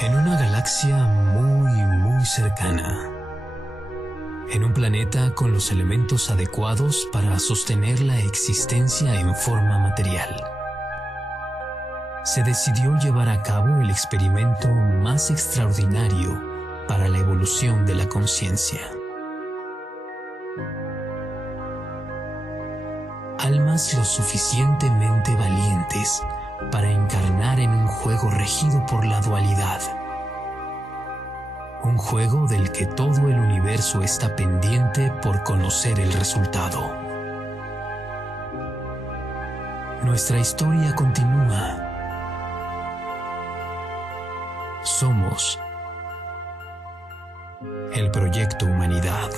En una galaxia muy cercana, en un planeta con los elementos adecuados para sostener la existencia en forma material, se decidió llevar a cabo el experimento más extraordinario para la evolución de la conciencia. Almas lo suficientemente valientes para encarnar en un juego regido por la dualidad. Un juego del que todo el universo está pendiente por conocer el resultado. Nuestra historia continúa. Somos el Proyecto Humanidad.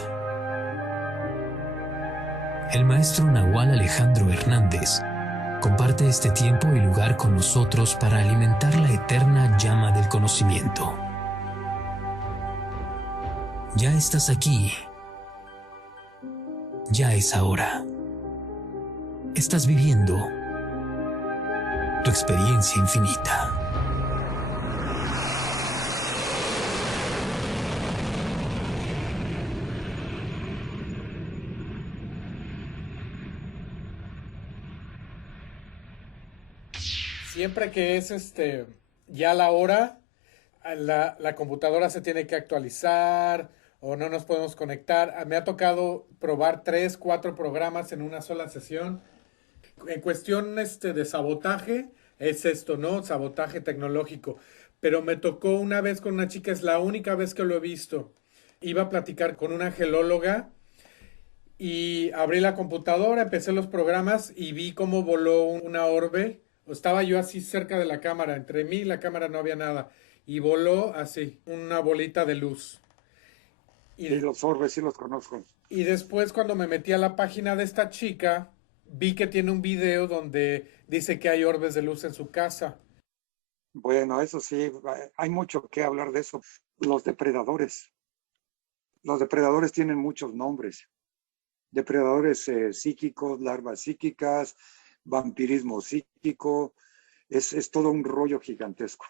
El maestro Nahual Alejandro Hernández comparte este tiempo y lugar con nosotros para alimentar la eterna llama del conocimiento. Ya estás aquí. Ya es ahora. Estás viviendo tu experiencia infinita. Siempre que es ya la hora, la computadora se tiene que actualizar o no nos podemos conectar. Me ha tocado probar 3, 4 programas en una sola sesión. En cuestión de sabotaje, es esto, ¿no? Sabotaje tecnológico. Pero me tocó una vez con una chica, es la única vez que lo he visto. Iba a platicar con una angelóloga y abrí la computadora, empecé los programas y vi cómo voló una orbe. Estaba yo así cerca de la cámara, entre mí y la cámara no había nada. Y voló así, una bolita de luz. Sí, Y, los orbes sí los conozco. y después cuando me metí a la página de esta chica, vi que tiene un video donde dice que hay orbes de luz en su casa. Bueno, eso sí, hay mucho que hablar de eso. Los depredadores. Los depredadores tienen muchos nombres. Depredadores psíquicos, larvas psíquicas, vampirismo psíquico. Es todo un rollo gigantesco.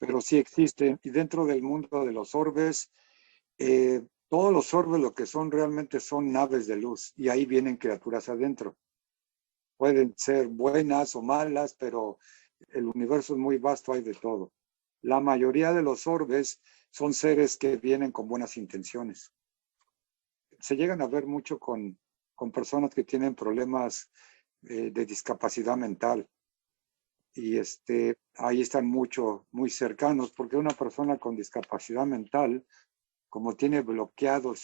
Pero sí existe. Y dentro del mundo de los orbes, todos los orbes lo que son realmente son naves de luz. Y ahí vienen criaturas adentro. Pueden ser buenas o malas, pero el universo es muy vasto, hay de todo. La mayoría de los orbes son seres que vienen con buenas intenciones. Se llegan a ver mucho con personas que tienen problemas de discapacidad mental. Y ahí están muy cercanos, porque una persona con discapacidad mental, como tiene bloqueado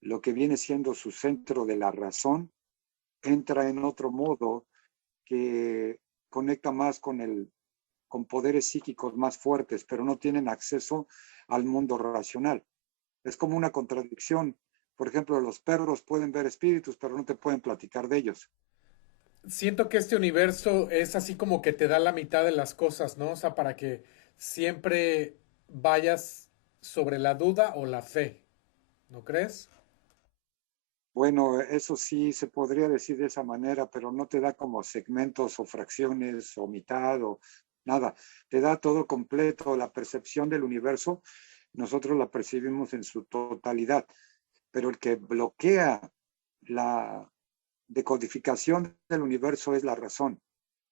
lo que viene siendo su centro de la razón, entra en otro modo que conecta más con poderes psíquicos más fuertes, pero no tienen acceso al mundo racional. Es como una contradicción. Por ejemplo, los perros pueden ver espíritus, pero no te pueden platicar de ellos. Siento que este universo es así como que te da la mitad de las cosas, ¿no? O sea, para que siempre vayas sobre la duda o la fe, ¿no crees? Bueno, eso sí se podría decir de esa manera, pero no te da como segmentos o fracciones o mitad o nada. Te da todo completo. La percepción del universo, nosotros la percibimos en su totalidad, pero el que bloquea la decodificación del universo es la razón.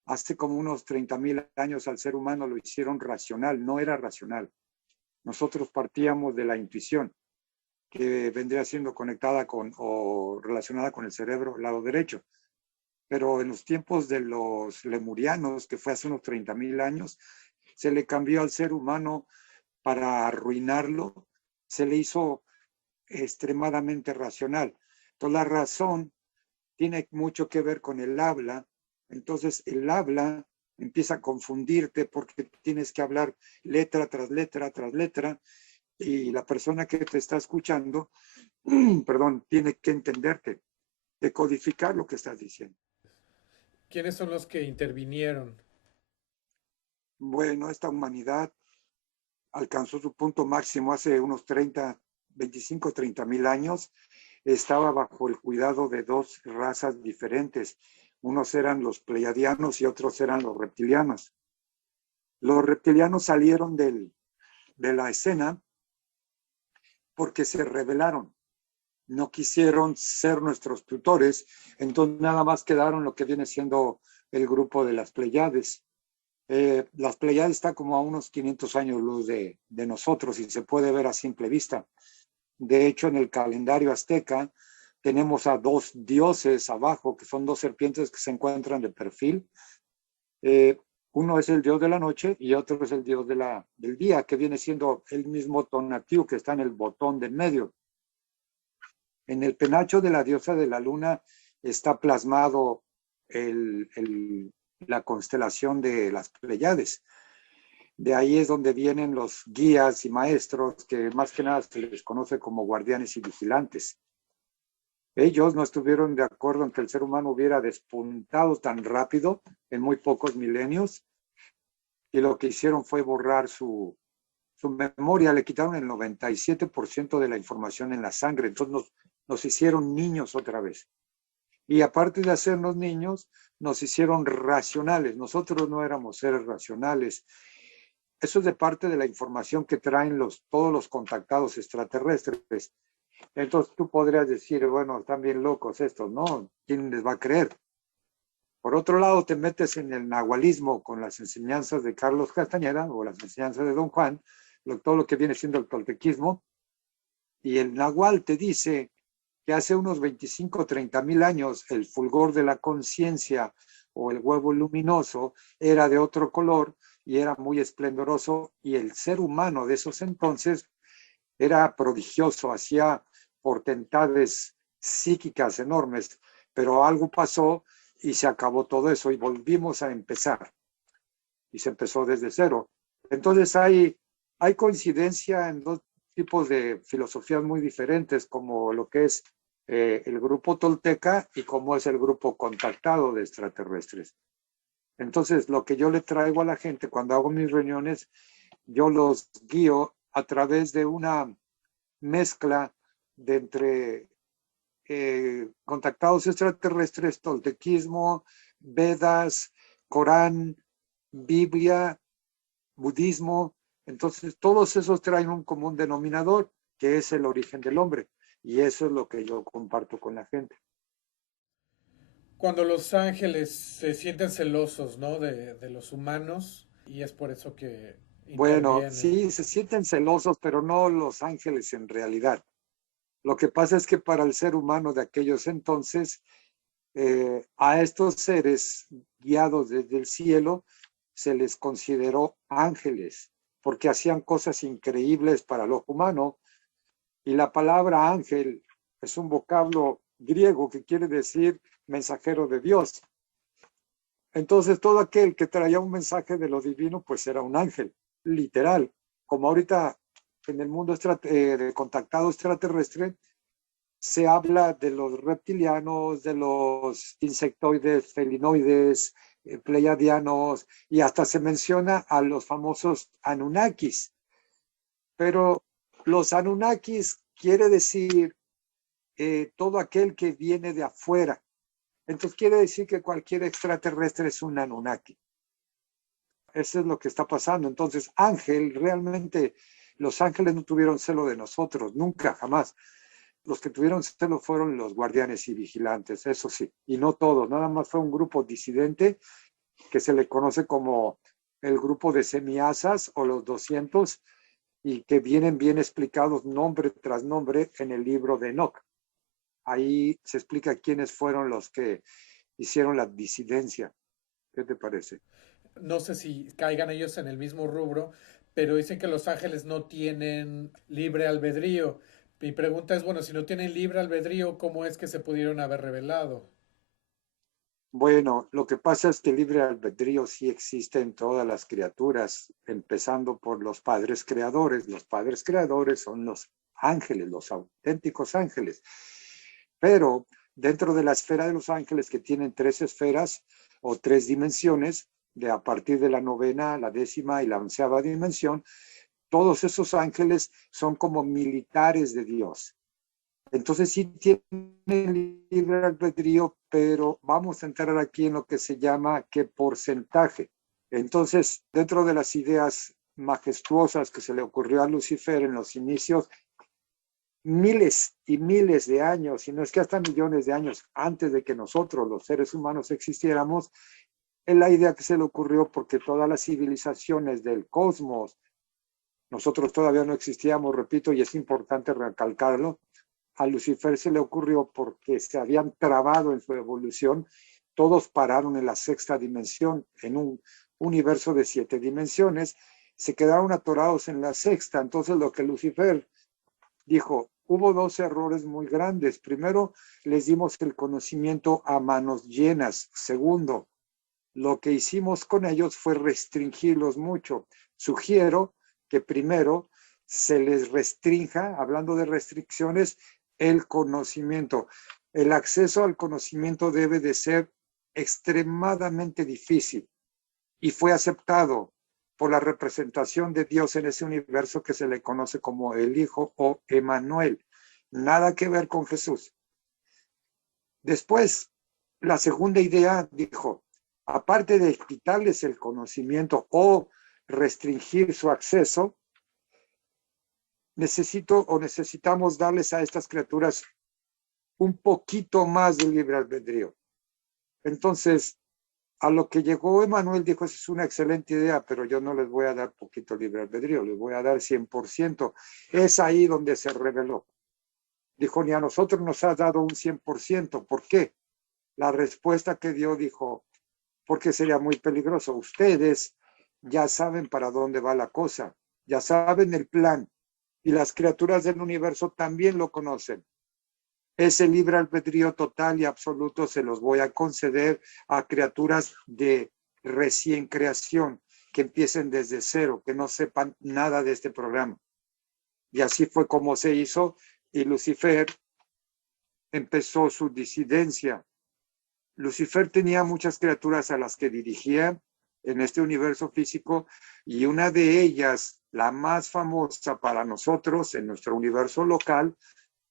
Hace como unos 30,000 años al ser humano lo hicieron racional, no era racional. Nosotros partíamos de la intuición, que vendría siendo conectada o relacionada con el cerebro, lado derecho. Pero en los tiempos de los lemurianos, que fue hace unos 30,000 años, se le cambió al ser humano para arruinarlo, se le hizo extremadamente racional. Entonces la razón tiene mucho que ver con el habla. Entonces el habla empieza a confundirte porque tienes que hablar letra tras letra tras letra y la persona que te está escuchando, perdón, tiene que entenderte, decodificar lo que estás diciendo. ¿Quiénes son los que intervinieron? Bueno, esta humanidad alcanzó su punto máximo hace unos 30,000 años. Estaba bajo el cuidado de dos razas diferentes. Unos eran los pleiadianos y otros eran los reptilianos. Los reptilianos salieron de la escena porque se rebelaron. No quisieron ser nuestros tutores, entonces nada más quedaron lo que viene siendo el grupo de las Pleiades. Las Pleiades está como a unos 500 años luz de nosotros y se puede ver a simple vista. De hecho, en el calendario azteca tenemos a dos dioses abajo, que son dos serpientes que se encuentran de perfil. Uno es el dios de la noche y otro es el dios del día, que viene siendo el mismo Tonatiuh, que está en el botón de medio. En el penacho de la diosa de la luna está plasmado la constelación de las Pleiades. De ahí es donde vienen los guías y maestros, que más que nada se les conoce como guardianes y vigilantes. Ellos no estuvieron de acuerdo en que el ser humano hubiera despuntado tan rápido en muy pocos milenios, y lo que hicieron fue borrar su memoria, le quitaron el 97% de la información en la sangre, entonces nos hicieron niños otra vez. Y aparte de hacernos niños, nos hicieron racionales. Nosotros no éramos seres racionales. Eso es de parte de la información que traen todos los contactados extraterrestres. Entonces tú podrías decir, bueno, están bien locos estos, ¿no? ¿Quién les va a creer? Por otro lado, te metes en el nahualismo con las enseñanzas de Carlos Castañeda o las enseñanzas de Don Juan, todo lo que viene siendo el toltequismo, y el nahual te dice que hace unos 25 o 30 mil años el fulgor de la conciencia o el huevo luminoso era de otro color y era muy esplendoroso, y el ser humano de esos entonces era prodigioso, hacía portentades psíquicas enormes, pero algo pasó y se acabó todo eso y volvimos a empezar. Y se empezó desde cero. Entonces hay coincidencia en dos tipos de filosofías muy diferentes, como lo que es el grupo tolteca y como es el grupo contactado de extraterrestres. Entonces, lo que yo le traigo a la gente cuando hago mis reuniones, yo los guío a través de una mezcla de entre contactados extraterrestres, toltequismo, Vedas, Corán, Biblia, budismo. Entonces, todos esos traen un común denominador, que es el origen del hombre. Y eso es lo que yo comparto con la gente. Cuando los ángeles se sienten celosos, ¿no? De los humanos, y es por eso que Bueno, intervienen. sí, se sienten celosos, pero no los ángeles en realidad. Lo que pasa es que para el ser humano de aquellos entonces, a estos seres guiados desde el cielo se les consideró ángeles, porque hacían cosas increíbles para el ojo humano. Y la palabra ángel es un vocablo griego que quiere decir mensajero de Dios. Entonces todo aquel que traía un mensaje de lo divino, pues era un ángel, literal. Como ahorita en el mundo de contactado extraterrestre, se habla de los reptilianos, de los insectoides, felinoides, pleiadianos, y hasta se menciona a los famosos Anunnakis. Pero los Anunnakis quiere decir todo aquel que viene de afuera. Entonces quiere decir que cualquier extraterrestre es un Anunnaki. Eso es lo que está pasando. Entonces, ángel, realmente los ángeles no tuvieron celo de nosotros, nunca, jamás. Los que tuvieron celo fueron los guardianes y vigilantes, eso sí, y no todos, nada más fue un grupo disidente que se le conoce como el grupo de semiasas o los 200, y que vienen bien explicados nombre tras nombre en el libro de Enoch. Ahí se explica quiénes fueron los que hicieron la disidencia. ¿Qué te parece? No sé si caigan ellos en el mismo rubro, pero dicen que los ángeles no tienen libre albedrío. Mi pregunta es, bueno, si no tienen libre albedrío, ¿cómo es que se pudieron haber revelado? Bueno, lo que pasa es que el libre albedrío sí existe en todas las criaturas, empezando por los padres creadores. Los padres creadores son los ángeles, los auténticos ángeles. Pero dentro de la esfera de los ángeles, que tienen 3 esferas o 3 dimensiones, de a partir de la 9ª, la 10ª y la 11ª dimensión, todos esos ángeles son como militares de Dios. Entonces sí tiene libre albedrío, pero vamos a entrar aquí en lo que se llama qué porcentaje. Entonces, dentro de las ideas majestuosas que se le ocurrió a Lucifer en los inicios, miles y miles de años, si no es que hasta millones de años antes de que nosotros, los seres humanos, existiéramos, es la idea que se le ocurrió porque todas las civilizaciones del cosmos, nosotros todavía no existíamos, repito, y es importante recalcarlo, a Lucifer se le ocurrió porque se habían trabado en su evolución, todos pararon en la sexta dimensión, en un universo de 7 dimensiones, se quedaron atorados en la sexta. Entonces lo que Lucifer dijo, hubo 2 errores muy grandes. Primero, les dimos el conocimiento a manos llenas. Segundo, lo que hicimos con ellos fue restringirlos mucho. Sugiero que primero se les restrinja, hablando de restricciones, el conocimiento. El acceso al conocimiento debe de ser extremadamente difícil y fue aceptado por la representación de Dios en ese universo que se le conoce como el Hijo o Emmanuel. Nada que ver con Jesús. Después, la segunda idea dijo, aparte de quitarles el conocimiento o restringir su acceso, necesitamos darles a estas criaturas un poquito más de libre albedrío. Entonces, a lo que llegó Emmanuel dijo, esa es una excelente idea, pero yo no les voy a dar poquito libre albedrío, les voy a dar 100%. Es ahí donde se reveló. Dijo, ni a nosotros nos ha dado un 100%. ¿Por qué? La respuesta que dio dijo, porque sería muy peligroso. Ustedes ya saben para dónde va la cosa, ya saben el plan, y las criaturas del universo también lo conocen. Ese libre albedrío total y absoluto se los voy a conceder a criaturas de recién creación, que empiecen desde cero, que no sepan nada de este programa. Y así fue como se hizo, y Lucifer empezó su disidencia. Lucifer tenía muchas criaturas a las que dirigía en este universo físico, y una de ellas, la más famosa para nosotros en nuestro universo local,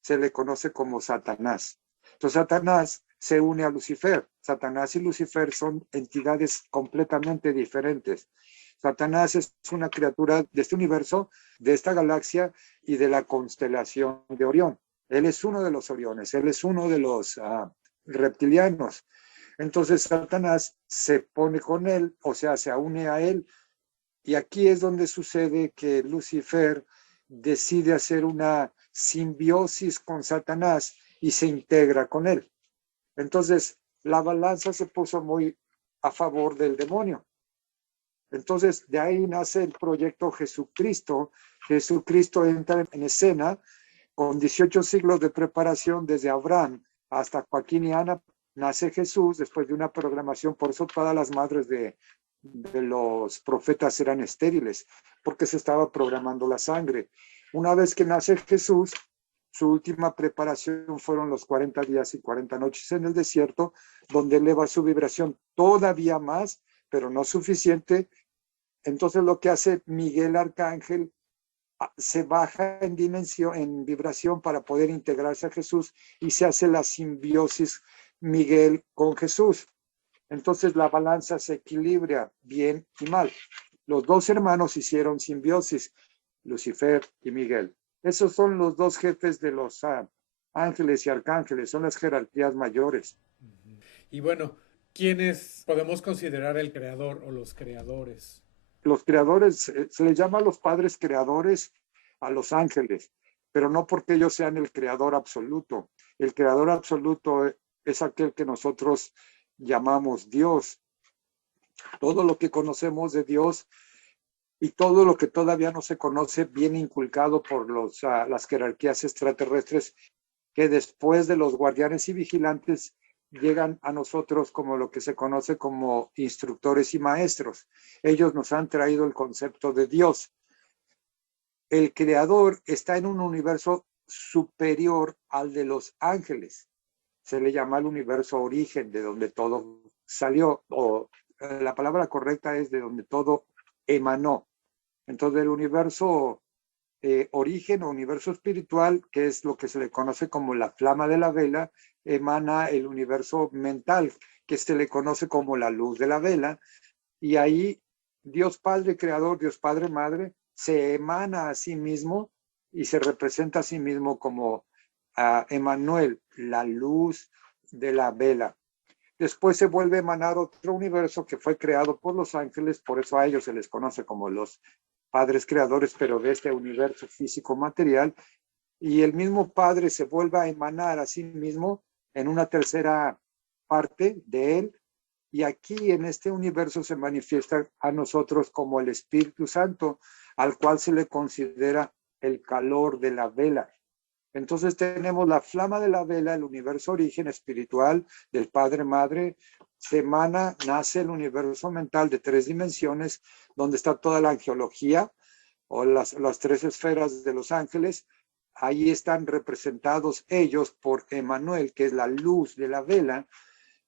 se le conoce como Satanás. Entonces Satanás se une a Lucifer. Satanás y Lucifer son entidades completamente diferentes. Satanás es una criatura de este universo, de esta galaxia y de la constelación de Orión. Él es uno de los Oriones, él es uno de los reptilianos. Entonces Satanás se pone con él, o sea, se une a él, y aquí es donde sucede que Lucifer decide hacer una simbiosis con Satanás y se integra con él. Entonces la balanza se puso muy a favor del demonio. Entonces de ahí nace el proyecto Jesucristo. Jesucristo entra en escena con 18 siglos de preparación desde Abraham hasta Joaquín y Ana. Nace Jesús después de una programación, por eso todas las madres de los profetas eran estériles, porque se estaba programando la sangre. Una vez que nace Jesús, su última preparación fueron los 40 días y 40 noches en el desierto, donde eleva su vibración todavía más, pero no suficiente. Entonces lo que hace Miguel Arcángel se baja en dimensión, en vibración, para poder integrarse a Jesús, y se hace la simbiosis Miguel con Jesús. Entonces la balanza se equilibra bien y mal. Los 2 hermanos hicieron simbiosis, Lucifer y Miguel. Esos son los 2 jefes de los ángeles y arcángeles, son las jerarquías mayores. Y bueno, ¿quiénes podemos considerar el creador o los creadores? Los creadores, se les llama a los padres creadores a los ángeles, pero no porque ellos sean el creador absoluto. El creador absoluto es aquel que nosotros llamamos Dios. Todo lo que conocemos de Dios y todo lo que todavía no se conoce viene inculcado por las jerarquías extraterrestres, que después de los guardianes y vigilantes llegan a nosotros como lo que se conoce como instructores y maestros. Ellos nos han traído el concepto de Dios. El creador está en un universo superior al de los ángeles. Se le llama el universo origen, de donde todo salió, o la palabra correcta es de donde todo emanó. Entonces el universo origen o universo espiritual, que es lo que se le conoce como la flama de la vela, emana el universo mental, que se le conoce como la luz de la vela, y ahí Dios Padre Creador, Dios Padre Madre, se emana a sí mismo y se representa a sí mismo como Emmanuel, la luz de la vela. Después se vuelve a emanar otro universo que fue creado por los ángeles, por eso a ellos se les conoce como los padres creadores, pero de este universo físico material, y el mismo Padre se vuelve a emanar a sí mismo en una tercera parte de él, y aquí en este universo se manifiesta a nosotros como el Espíritu Santo, al cual se le considera el calor de la vela. Entonces tenemos la flama de la vela, el universo origen espiritual del Padre Madre, se emana, nace el universo mental de 3 dimensiones, donde está toda la angeología o las 3 esferas de los ángeles. Ahí están representados ellos por Emmanuel, que es la luz de la vela.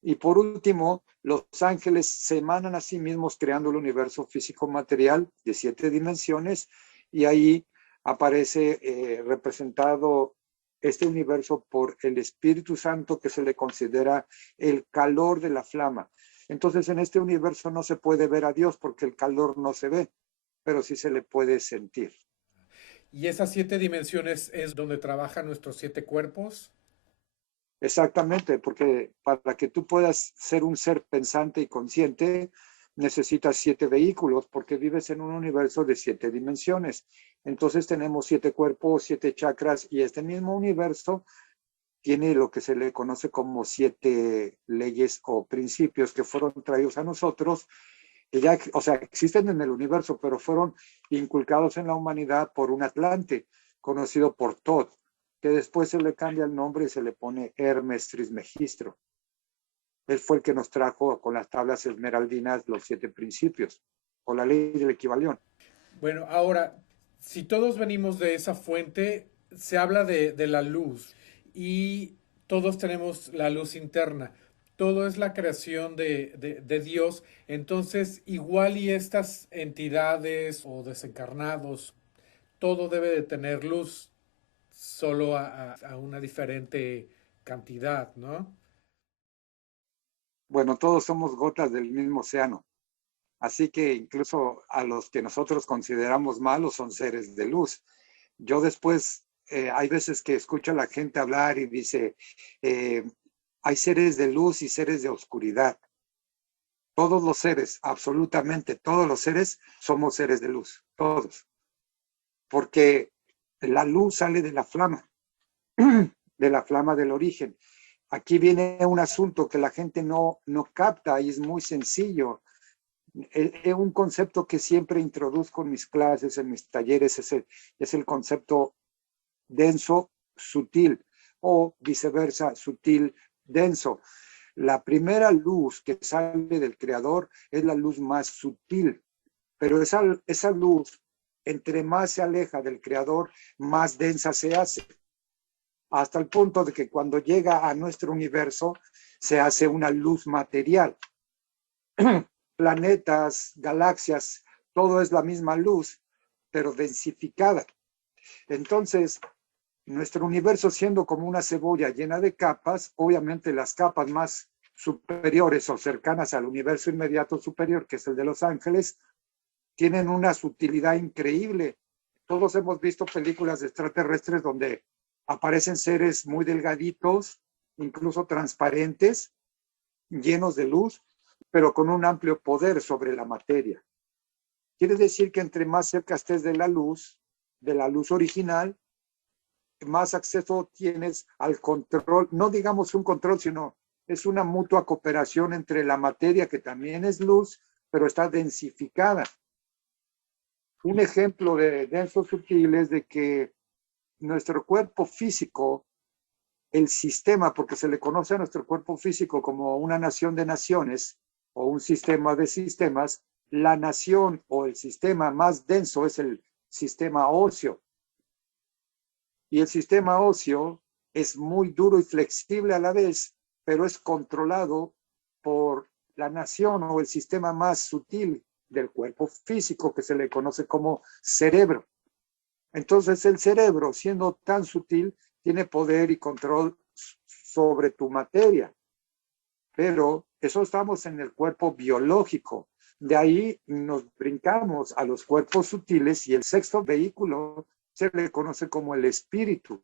Y por último, los ángeles se emanan a sí mismos creando el universo físico material de 7 dimensiones, y ahí aparece representado este universo por el Espíritu Santo, que se le considera el calor de la flama. Entonces en este universo no se puede ver a Dios porque el calor no se ve, pero sí se le puede sentir. ¿Y esas 7 dimensiones es donde trabajan nuestros 7 cuerpos? Exactamente, porque para que tú puedas ser un ser pensante y consciente, necesitas 7 vehículos, porque vives en un universo de 7 dimensiones. Entonces tenemos 7 cuerpos, 7 chakras, y este mismo universo tiene lo que se le conoce como 7 leyes o principios que fueron traídos a nosotros, que ya, o sea, existen en el universo, pero fueron inculcados en la humanidad por un Atlante, conocido por Thoth, que después se le cambia el nombre y se le pone Hermes Trismegistro. Él fue el que nos trajo con las tablas esmeraldinas los 7 principios, o la ley del equivalión. Bueno, ahora, si todos venimos de esa fuente, se habla de la luz y todos tenemos la luz interna. Todo es la creación de Dios. Entonces, igual y estas entidades o desencarnados, todo debe de tener luz, solo a una diferente cantidad, ¿no? Bueno, todos somos gotas del mismo océano. Así que incluso a los que nosotros consideramos malos son seres de luz. Yo después, hay veces que escucho a la gente hablar y dice, hay seres de luz y seres de oscuridad. Todos los seres, absolutamente todos los seres, somos seres de luz, todos. Porque la luz sale de la flama, de la flama del origen. Aquí viene un asunto que la gente no capta y es muy sencillo. Es un concepto que siempre introduzco en mis clases, en mis talleres, es el concepto denso, sutil, o viceversa, sutil, denso. La primera luz que sale del creador es la luz más sutil, pero esa luz, entre más se aleja del creador, más densa se hace, hasta el punto de que cuando llega a nuestro universo, se hace una luz material. Planetas, galaxias, todo es la misma luz, pero densificada. Entonces, nuestro universo siendo como una cebolla llena de capas, obviamente las capas más superiores o cercanas al universo inmediato superior, que es el de los ángeles, tienen una sutilidad increíble. Todos hemos visto películas de extraterrestres donde aparecen seres muy delgaditos, incluso transparentes, llenos de luz, pero con un amplio poder sobre la materia. Quiere decir que entre más cerca estés de la luz original, más acceso tienes al control, no digamos un control, sino es una mutua cooperación entre la materia, que también es luz, pero está densificada. Un ejemplo de denso sutil es de que nuestro cuerpo físico, el sistema, porque se le conoce a nuestro cuerpo físico como una nación de naciones o un sistema de sistemas, la nación o el sistema más denso es el sistema óseo. Y el sistema óseo es muy duro y flexible a la vez, pero es controlado por la nación o el sistema más sutil del cuerpo físico, que se le conoce como cerebro. Entonces el cerebro, siendo tan sutil, tiene poder y control sobre tu materia. Pero eso estamos en el cuerpo biológico. De ahí nos brincamos a los cuerpos sutiles y el sexto vehículo se le conoce como el espíritu.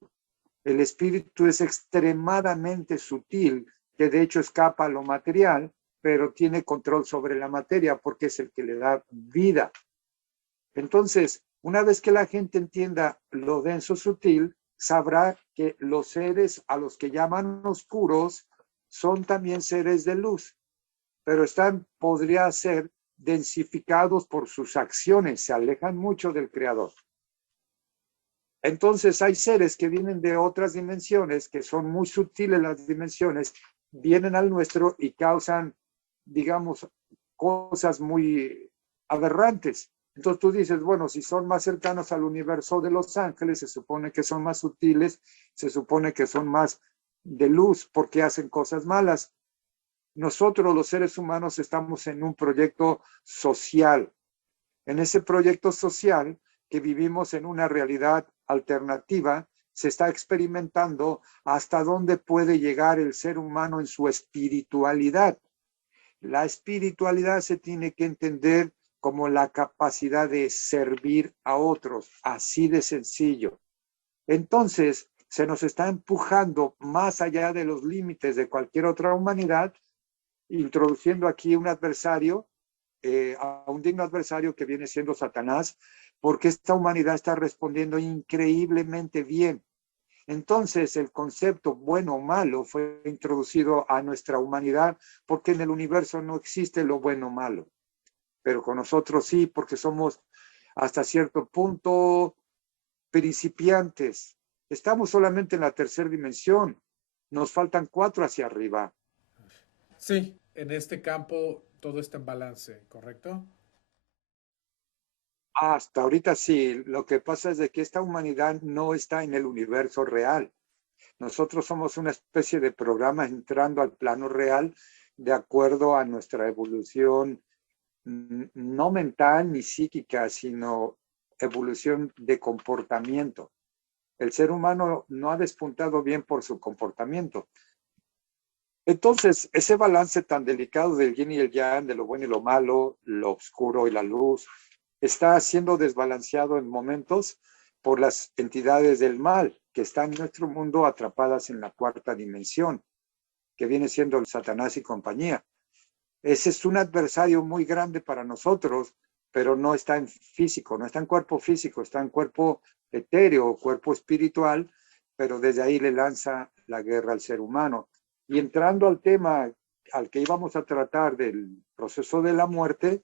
El espíritu es extremadamente sutil, que de hecho escapa a lo material, pero tiene control sobre la materia porque es el que le da vida. Entonces, una vez que la gente entienda lo denso sutil, sabrá que los seres a los que llaman oscuros son también seres de luz, pero podría ser densificados por sus acciones, se alejan mucho del Creador. Entonces hay seres que vienen de otras dimensiones, que son muy sutiles las dimensiones, vienen al nuestro y causan, digamos, cosas muy aberrantes. Entonces tú dices, bueno, si son más cercanos al universo de los ángeles, se supone que son más sutiles, se supone que son más de luz porque hacen cosas malas. Nosotros los seres humanos estamos en un proyecto social. En ese proyecto social que vivimos en una realidad alternativa, se está experimentando hasta dónde puede llegar el ser humano en su espiritualidad. La espiritualidad se tiene que entender como la capacidad de servir a otros, así de sencillo. Entonces, se nos está empujando más allá de los límites de cualquier otra humanidad, introduciendo aquí un adversario, a un digno adversario que viene siendo Satanás, porque esta humanidad está respondiendo increíblemente bien. Entonces, el concepto bueno o malo fue introducido a nuestra humanidad porque en el universo no existe lo bueno o malo, pero con nosotros sí, porque somos hasta cierto punto principiantes. Estamos solamente en la tercera dimensión, nos faltan 4 hacia arriba. Sí, en este campo todo está en balance, ¿correcto? Hasta ahorita sí, lo que pasa es de que esta humanidad no está en el universo real. Nosotros somos una especie de programa entrando al plano real de acuerdo a nuestra evolución, no mental ni psíquica, sino evolución de comportamiento. El ser humano no ha despuntado bien por su comportamiento. Entonces, ese balance tan delicado del yin y el yang, de lo bueno y lo malo, lo oscuro y la luz, está siendo desbalanceado en momentos por las entidades del mal que están en nuestro mundo atrapadas en la 4ª dimensión, que viene siendo el Satanás y compañía. Ese es un adversario muy grande para nosotros, pero no está en físico, no está en cuerpo físico, está en cuerpo etéreo, cuerpo espiritual, pero desde ahí le lanza la guerra al ser humano. Y entrando al tema al que íbamos a tratar del proceso de la muerte,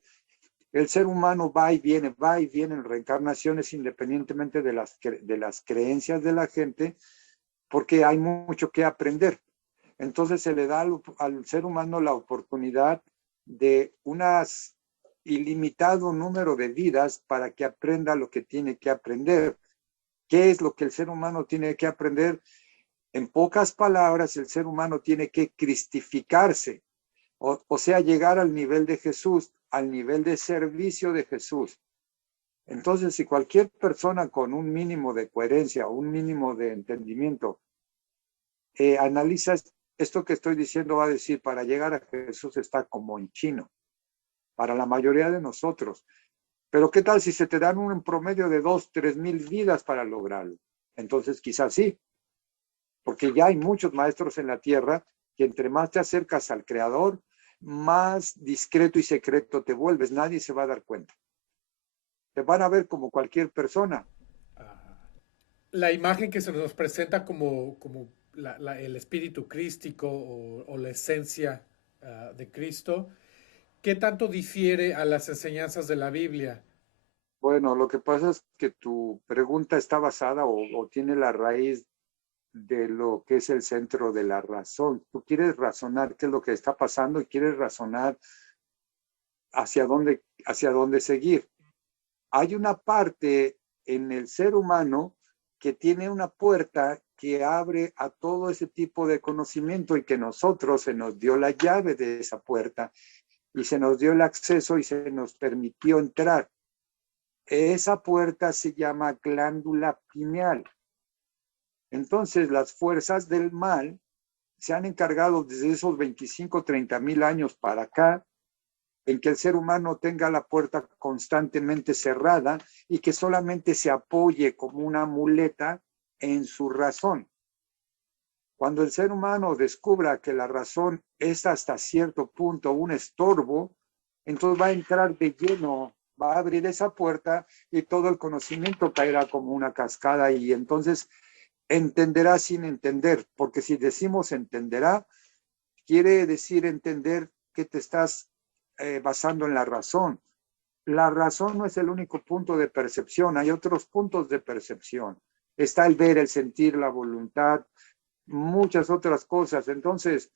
el ser humano va y viene en reencarnaciones independientemente de las creencias de la gente, porque hay mucho que aprender. Entonces se le da al ser humano la oportunidad de un ilimitado número de vidas para que aprenda lo que tiene que aprender. ¿Qué es lo que el ser humano tiene que aprender? En pocas palabras, el ser humano tiene que cristificarse, o sea, llegar al nivel de Jesús, al nivel de servicio de Jesús. Entonces, si cualquier persona con un mínimo de coherencia o un mínimo de entendimiento analiza esto que estoy diciendo, va a decir, para llegar a Jesús está como en chino, para la mayoría de nosotros. Pero ¿qué tal si se te dan un promedio de 2,000-3,000 vidas para lograrlo? Entonces quizás sí, porque ya hay muchos maestros en la tierra que entre más te acercas al Creador, más discreto y secreto te vuelves. Nadie se va a dar cuenta. Te van a ver como cualquier persona. La imagen que se nos presenta como el espíritu crístico o la esencia de Cristo, ¿qué tanto difiere a las enseñanzas de la Biblia? Bueno, lo que pasa es que tu pregunta está basada o tiene la raíz de lo que es el centro de la razón. Tú quieres razonar qué es lo que está pasando y quieres razonar hacia dónde seguir. Hay una parte en el ser humano que tiene una puerta que abre a todo ese tipo de conocimiento y que nosotros se nos dio la llave de esa puerta y se nos dio el acceso y se nos permitió entrar. esa puerta se llama glándula pineal. Entonces, las fuerzas del mal se han encargado desde esos 25, 30 mil años para acá, en que el ser humano tenga la puerta constantemente cerrada y que solamente se apoye como una muleta en su razón. Cuando el ser humano descubra que la razón es hasta cierto punto un estorbo, entonces va a entrar de lleno, va a abrir esa puerta y todo el conocimiento caerá como una cascada y entonces entenderá sin entender, porque si decimos entenderá, quiere decir entender que te estás basando en la razón. La razón no es el único punto de percepción, hay otros puntos de percepción. Está el ver, el sentir, la voluntad, muchas otras cosas. Entonces,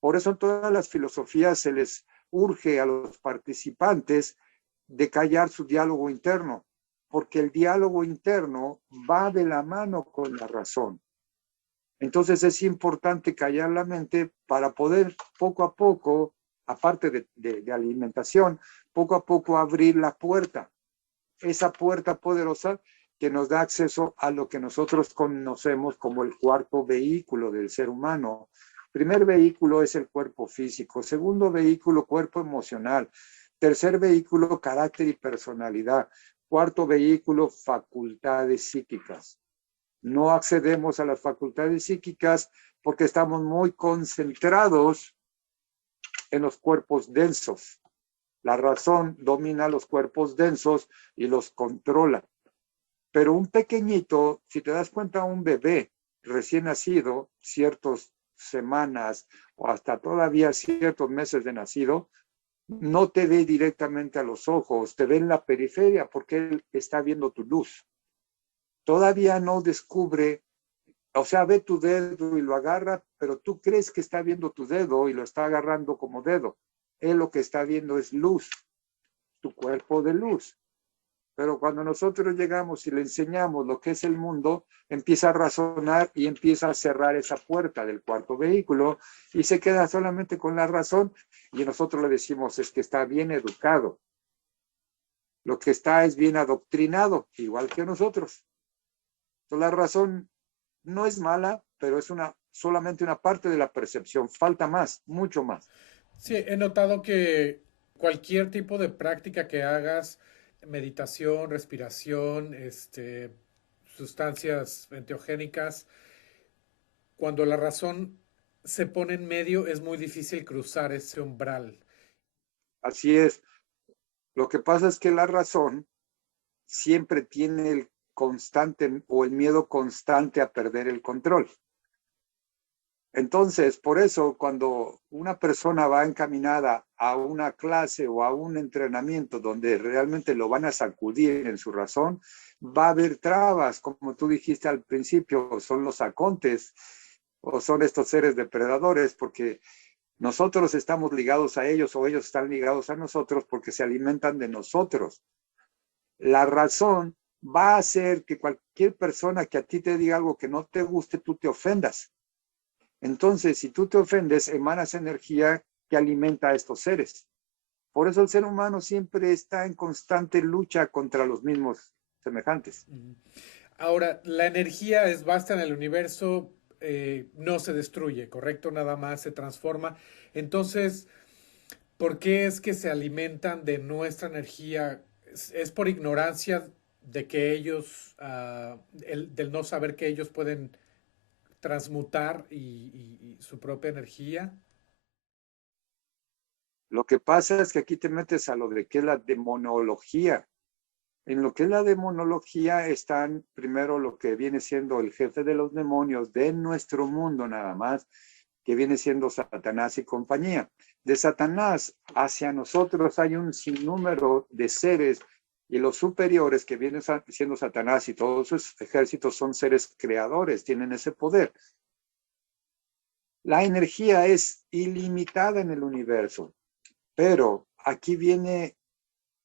por eso en todas las filosofías se les urge a los participantes de callar su diálogo interno, porque el diálogo interno va de la mano con la razón. Entonces es importante callar la mente para poder poco a poco, aparte de alimentación, poco a poco abrir la puerta, esa puerta poderosa que nos da acceso a lo que nosotros conocemos como el cuarto vehículo del ser humano. Primer vehículo es el cuerpo físico, segundo vehículo, cuerpo emocional, tercer vehículo, carácter y personalidad, cuarto vehículo, facultades psíquicas. No accedemos a las facultades psíquicas porque estamos muy concentrados en los cuerpos densos. La razón domina los cuerpos densos y los controla. Pero un pequeñito, si te das cuenta, un bebé recién nacido, ciertas semanas o hasta todavía ciertos meses de nacido, no te ve directamente a los ojos, te ve en la periferia porque él está viendo tu luz. Todavía no descubre, o sea, ve tu dedo y lo agarra, pero tú crees que está viendo tu dedo y lo está agarrando como dedo. Él lo que está viendo es luz, tu cuerpo de luz. Pero cuando nosotros llegamos y le enseñamos lo que es el mundo, empieza a razonar y empieza a cerrar esa puerta del cuarto vehículo y se queda solamente con la razón y nosotros le decimos es que está bien educado. Lo que está es bien adoctrinado, igual que nosotros. Entonces, la razón no es mala, pero es solamente una parte de la percepción. Falta más, mucho más. Sí, he notado que cualquier tipo de práctica que hagas, meditación, respiración, sustancias enteogénicas, cuando la razón se pone en medio es muy difícil cruzar ese umbral. Así es. Lo que pasa es que la razón siempre tiene el constante o el miedo constante a perder el control. Entonces, por eso, cuando una persona va encaminada a una clase o a un entrenamiento donde realmente lo van a sacudir en su razón, va a haber trabas, como tú dijiste al principio, son los acontes o son estos seres depredadores, porque nosotros estamos ligados a ellos o ellos están ligados a nosotros porque se alimentan de nosotros. La razón va a hacer que cualquier persona que a ti te diga algo que no te guste, tú te ofendas. Entonces, si tú te ofendes, emanas energía que alimenta a estos seres. Por eso el ser humano siempre está en constante lucha contra los mismos semejantes. Ahora, la energía es vasta en el universo, no se destruye, ¿correcto? Nada más se transforma. Entonces, ¿por qué es que se alimentan de nuestra energía? ¿Es por ignorancia de que ellos, del no saber que ellos pueden transmutar y su propia energía? Lo que pasa es que aquí te metes a lo de que es la demonología. En lo que es la demonología están primero lo que viene siendo el jefe de los demonios de nuestro mundo nada más, que viene siendo Satanás y compañía. De Satanás hacia nosotros hay un sinnúmero de seres y los superiores que vienen siendo Satanás y todos sus ejércitos son seres creadores, tienen ese poder. La energía es ilimitada en el universo, pero aquí viene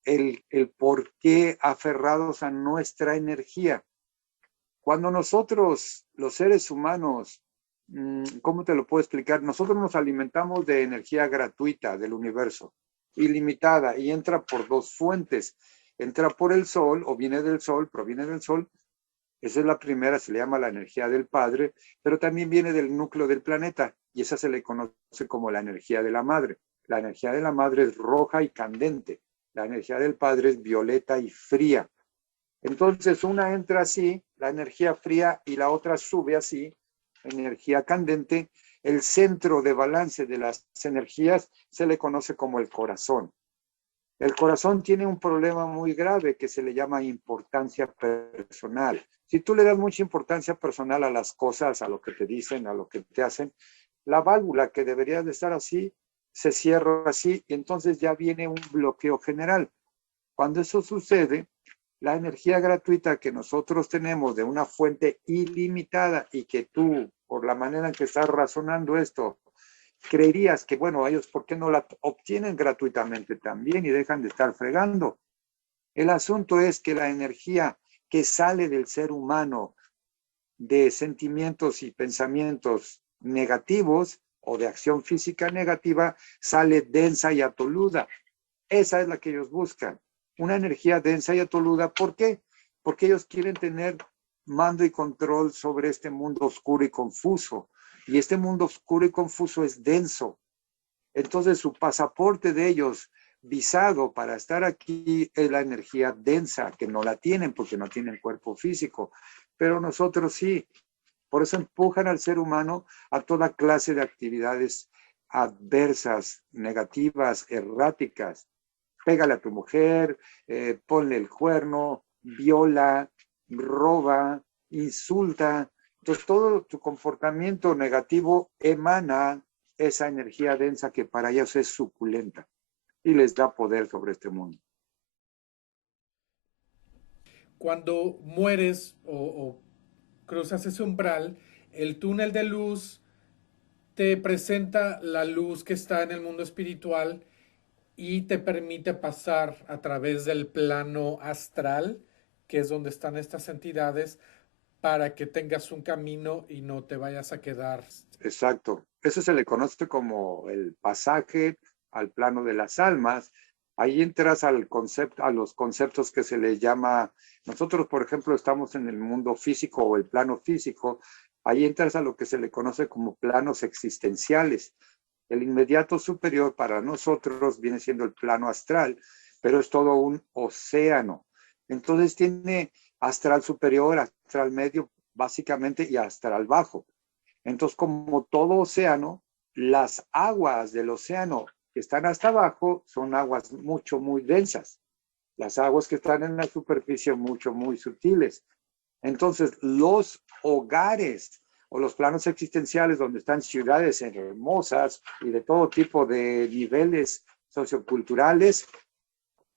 el por qué aferrados a nuestra energía. Cuando nosotros, los seres humanos, ¿cómo te lo puedo explicar? Nosotros nos alimentamos de energía gratuita del universo, ilimitada, y entra por dos fuentes. entra por el sol o viene del sol, proviene del sol. Esa es la primera, se le llama la energía del Padre, pero también viene del núcleo del planeta y esa se le conoce como la energía de la Madre. La energía de la Madre es roja y candente. La energía del Padre es violeta y fría. Entonces una entra así, la energía fría, y la otra sube así, energía candente. El centro de balance de las energías se le conoce como el corazón. El corazón tiene un problema muy grave que se le llama importancia personal. Si tú le das mucha importancia personal a las cosas, a lo que te dicen, a lo que te hacen, la válvula que debería de estar así, se cierra así y entonces ya viene un bloqueo general. Cuando eso sucede, la energía gratuita que nosotros tenemos de una fuente ilimitada y que tú, por la manera en que estás razonando esto, creerías que, bueno, ellos, ¿por qué no la obtienen gratuitamente también y dejan de estar fregando? El asunto es que la energía que sale del ser humano de sentimientos y pensamientos negativos o de acción física negativa sale densa y atoluda. Esa es la que ellos buscan. Una energía densa y atoluda. ¿Por qué? Porque ellos quieren tener mando y control sobre este mundo oscuro y confuso. Y este mundo oscuro y confuso es denso. Entonces su pasaporte de ellos, visado para estar aquí, es la energía densa, que no la tienen porque no tienen cuerpo físico. Pero nosotros sí. Por eso empujan al ser humano a toda clase de actividades adversas, negativas, erráticas. Pégale a tu mujer, ponle el cuerno, viola, roba, insulta. Entonces todo tu comportamiento negativo emana esa energía densa que para ellos es suculenta y les da poder sobre este mundo. Cuando mueres o cruzas ese umbral, el túnel de luz te presenta la luz que está en el mundo espiritual y te permite pasar a través del plano astral, que es donde están estas entidades, para que tengas un camino y no te vayas a quedar. Exacto. Eso se le conoce como el pasaje al plano de las almas. Ahí entras al concepto, a los conceptos que se les llama, nosotros por ejemplo estamos en el mundo físico o el plano físico, ahí entras a lo que se le conoce como planos existenciales. El inmediato superior para nosotros viene siendo el plano astral, pero es todo un océano. Entonces tiene astral superior, astral medio, básicamente, y astral bajo. Entonces, como todo océano, las aguas del océano que están hasta abajo son aguas muy densas. Las aguas que están en la superficie muy sutiles. Entonces, los hogares o los planos existenciales donde están ciudades hermosas y de todo tipo de niveles socioculturales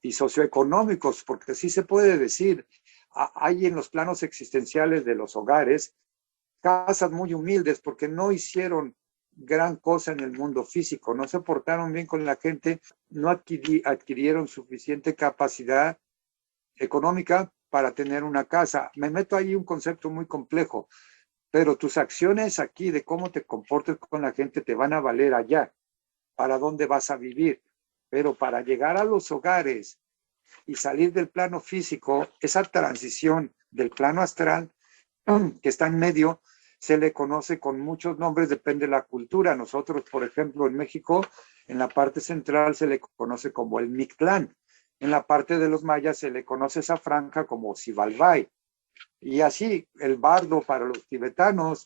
y socioeconómicos, porque sí se puede decir, hay en los planos existenciales de los hogares casas muy humildes porque no hicieron gran cosa en el mundo físico, no se portaron bien con la gente, no adquirieron suficiente capacidad económica para tener una casa. Me meto ahí un concepto muy complejo, pero tus acciones aquí de cómo te comportes con la gente te van a valer allá, para dónde vas a vivir. Pero para llegar a los hogares y salir del plano físico, esa transición del plano astral que está en medio, se le conoce con muchos nombres, depende de la cultura. Nosotros, por ejemplo, en México, en la parte central se le conoce como el Mictlán. En la parte de los mayas se le conoce esa franja como Xibalbay. Y así, el bardo para los tibetanos.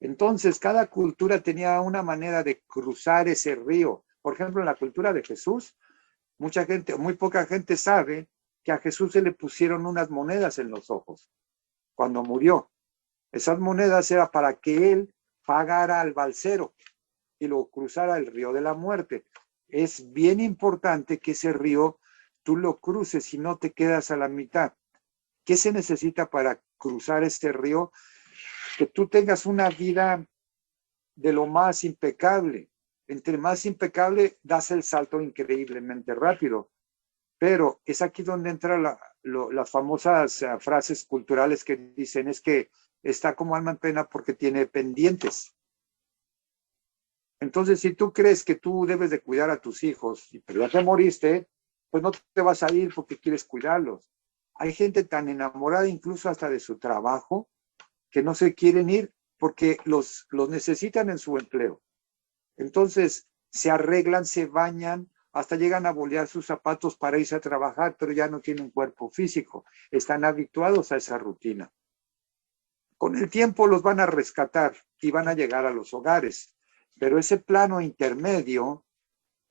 Entonces, cada cultura tenía una manera de cruzar ese río. Por ejemplo, en la cultura de Jesús, mucha gente, muy poca gente sabe que a Jesús se le pusieron unas monedas en los ojos cuando murió. Esas monedas era para que él pagara al balsero y lo cruzara el río de la muerte. Es bien importante que ese río tú lo cruces y no te quedas a la mitad. ¿Qué se necesita para cruzar este río? Que tú tengas una vida de lo más impecable. Entre más impecable, das el salto increíblemente rápido. Pero es aquí donde entran las famosas frases culturales que dicen es que está como alma en pena porque tiene pendientes. Entonces, si tú crees que tú debes de cuidar a tus hijos, pero ya te moriste, pues no te vas a ir porque quieres cuidarlos. Hay gente tan enamorada incluso hasta de su trabajo que no se quieren ir porque los necesitan en su empleo. Entonces se arreglan, se bañan, hasta llegan a bolear sus zapatos para irse a trabajar, pero ya no tienen cuerpo físico, están habituados a esa rutina. Con el tiempo los van a rescatar y van a llegar a los hogares, pero ese plano intermedio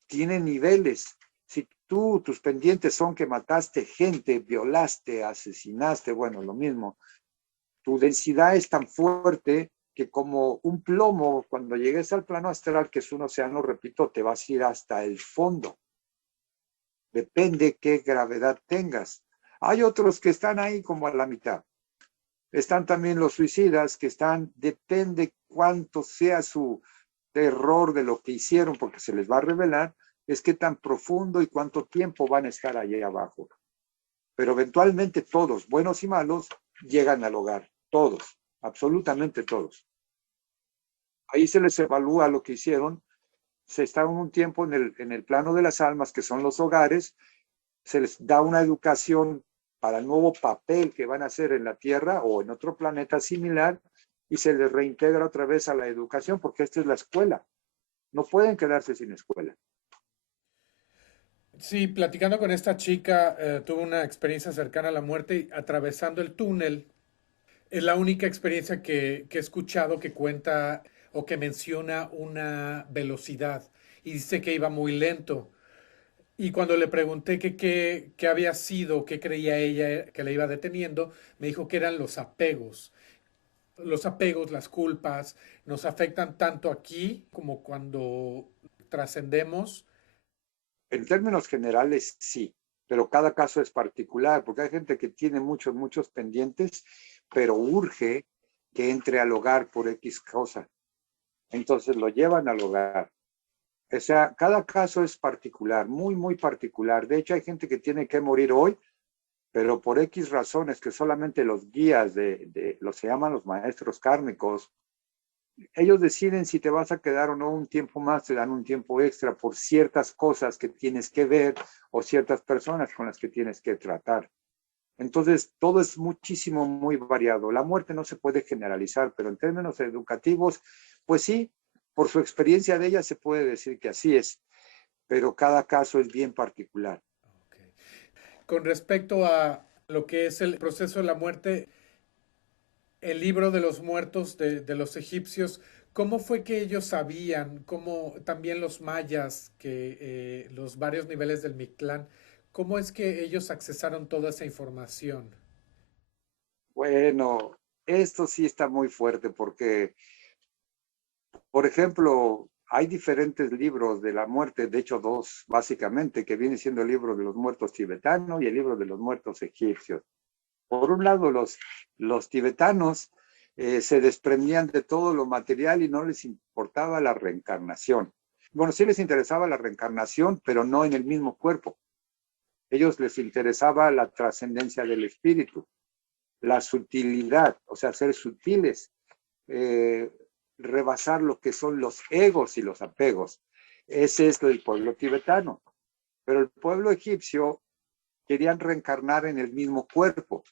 tiene niveles. Si tus pendientes son que mataste gente, violaste, asesinaste, bueno, lo mismo, tu densidad es tan fuerte que como un plomo, cuando llegues al plano astral, que es un océano, repito, te vas a ir hasta el fondo. Depende qué gravedad tengas. Hay otros que están ahí como a la mitad. Están también los suicidas que están, depende cuánto sea su terror de lo que hicieron, porque se les va a revelar, es qué tan profundo y cuánto tiempo van a estar allí abajo. Pero eventualmente todos, buenos y malos, llegan al hogar. Todos, absolutamente todos. Ahí se les evalúa lo que hicieron. Se está un tiempo en el plano de las almas, que son los hogares. Se les da una educación para el nuevo papel que van a hacer en la Tierra o en otro planeta similar y se les reintegra otra vez a la educación porque esta es la escuela. No pueden quedarse sin escuela. Sí, platicando con esta chica, tuve una experiencia cercana a la muerte y atravesando el túnel. Es la única experiencia que he escuchado que cuenta o que menciona una velocidad y dice que iba muy lento. Y cuando le pregunté qué había sido, qué creía ella que le iba deteniendo, me dijo que eran los apegos. Los apegos, las culpas, nos afectan tanto aquí como cuando trascendemos. En términos generales, sí, pero cada caso es particular, porque hay gente que tiene muchos pendientes, pero urge que entre al hogar por X cosa. Entonces lo llevan al hogar. O sea, cada caso es particular, muy particular. De hecho, hay gente que tiene que morir hoy, pero por X razones que solamente los guías los se llaman los maestros kármicos, ellos deciden si te vas a quedar o no un tiempo más, te dan un tiempo extra por ciertas cosas que tienes que ver o ciertas personas con las que tienes que tratar. Entonces, todo es muy variado. La muerte no se puede generalizar, pero en términos educativos, pues sí, por su experiencia de ella se puede decir que así es, pero cada caso es bien particular. Okay. Con respecto a lo que es el proceso de la muerte, el libro de los muertos de los egipcios, ¿cómo fue que ellos sabían, cómo también los mayas, que los varios niveles del Mictlán, cómo es que ellos accesaron toda esa información? Bueno, esto sí está muy fuerte porque, por ejemplo, hay diferentes libros de la muerte, de hecho dos básicamente, que viene siendo el libro de los muertos tibetanos y el libro de los muertos egipcios. Por un lado, los tibetanos se desprendían de todo lo material y no les importaba la reencarnación. Bueno, sí les interesaba la reencarnación, pero no en el mismo cuerpo. Ellos les interesaba la trascendencia del espíritu, la sutilidad, o sea, ser sutiles, eh, rebasar lo que son los egos y los apegos. Ese es el pueblo tibetano. Pero el pueblo egipcio querían reencarnar en el mismo cuerpo.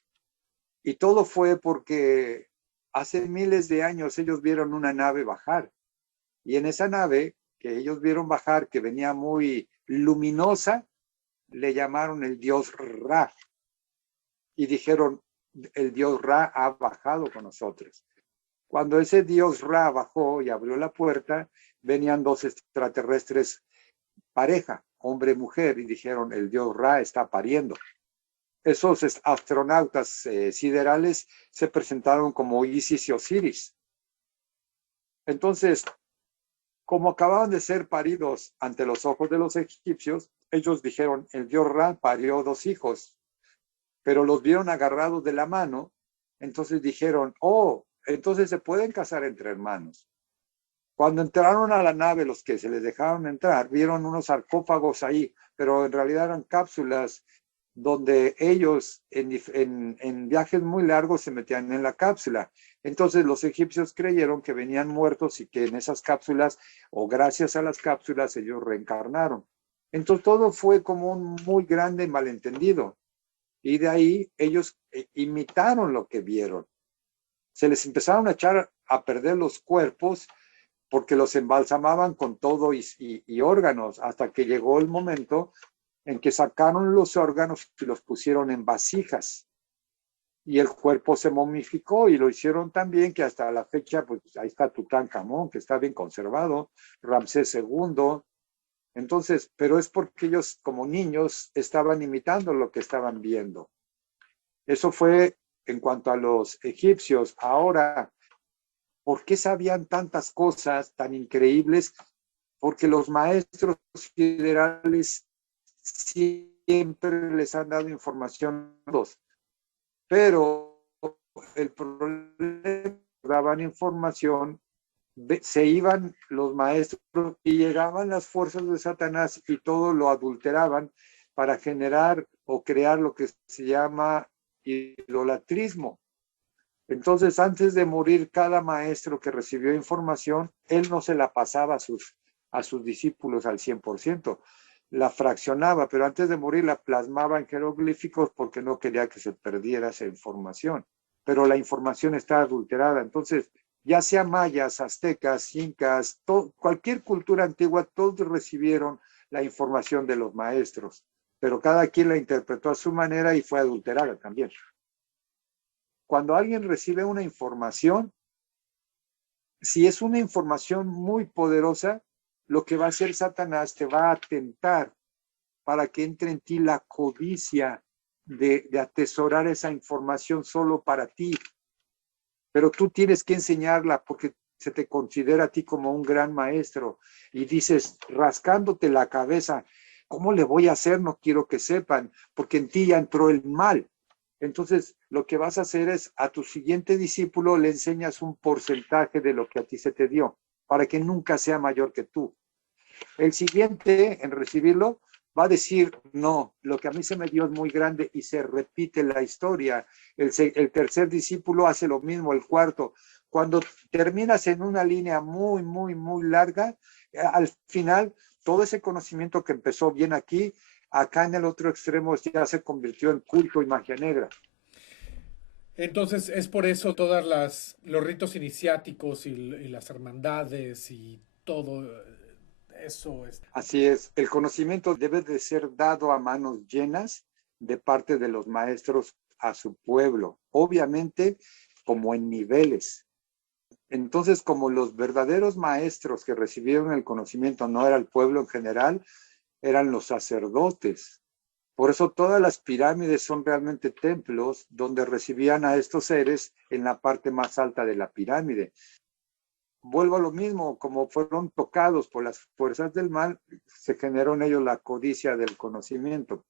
Y todo fue porque hace miles de años ellos vieron una nave bajar. Y en esa nave que ellos vieron bajar, que venía muy luminosa, le llamaron el dios Ra. Y dijeron, el dios Ra ha bajado con nosotros. Cuando ese dios Ra bajó y abrió la puerta, venían dos extraterrestres pareja, hombre-mujer, y dijeron, el dios Ra está pariendo. Esos astronautas siderales se presentaron como Isis y Osiris. Entonces, como acababan de ser paridos ante los ojos de los egipcios, ellos dijeron, el dios Ra parió dos hijos, pero los vieron agarrados de la mano, entonces dijeron, oh, entonces se pueden casar entre hermanos. Cuando entraron a la nave, los que se les dejaron entrar, vieron unos sarcófagos ahí, pero en realidad eran cápsulas donde ellos en viajes muy largos se metían en la cápsula. Entonces los egipcios creyeron que venían muertos y que en esas cápsulas, o gracias a las cápsulas, ellos reencarnaron. Entonces todo fue como un muy grande malentendido. Y de ahí ellos imitaron lo que vieron. Se les empezaron a echar a perder los cuerpos porque los embalsamaban con todo y órganos, hasta que llegó el momento en que sacaron los órganos y los pusieron en vasijas. Y el cuerpo se momificó y lo hicieron tan bien que hasta la fecha, pues ahí está Tutankamón, que está bien conservado, Ramsés II. Entonces, pero es porque ellos como niños estaban imitando lo que estaban viendo. Eso fue en cuanto a los egipcios. Ahora, ¿por qué sabían tantas cosas tan increíbles? Porque los maestros federales siempre les han dado información, pero el problema, daban información, se iban los maestros y llegaban las fuerzas de Satanás y todo lo adulteraban para generar o crear lo que se llama idolatrismo. Entonces, antes de morir, cada maestro que recibió información, él no se la pasaba a sus discípulos al 100%, la fraccionaba, pero antes de morir la plasmaba en jeroglíficos porque no quería que se perdiera esa información. Pero la información está adulterada. Entonces, ya sea mayas, aztecas, incas, cualquier cultura antigua, todos recibieron la información de los maestros, pero cada quien la interpretó a su manera y fue adulterada también. Cuando alguien recibe una información, si es una información muy poderosa, lo que va a hacer Satanás te va a tentar para que entre en ti la codicia de atesorar esa información solo para ti. Pero tú tienes que enseñarla porque se te considera a ti como un gran maestro y dices, rascándote la cabeza, ¿cómo le voy a hacer? No quiero que sepan, porque en ti ya entró el mal. Entonces, lo que vas a hacer es a tu siguiente discípulo le enseñas un porcentaje de lo que a ti se te dio, para que nunca sea mayor que tú. El siguiente en recibirlo va a decir, no, lo que a mí se me dio es muy grande y se repite la historia. El tercer discípulo hace lo mismo, el cuarto. Cuando terminas en una línea muy, muy, muy larga, al final, todo ese conocimiento que empezó bien aquí, acá en el otro extremo ya se convirtió en culto y magia negra. Entonces es por eso todas los ritos iniciáticos y las hermandades y todo eso es. Así es, el conocimiento debe de ser dado a manos llenas de parte de los maestros a su pueblo, obviamente como en niveles. Entonces, como los verdaderos maestros que recibieron el conocimiento no era el pueblo en general, eran los sacerdotes. Por eso todas las pirámides son realmente templos donde recibían a estos seres en la parte más alta de la pirámide. Vuelvo a lo mismo, como fueron tocados por las fuerzas del mal, se generó en ellos la codicia del conocimiento.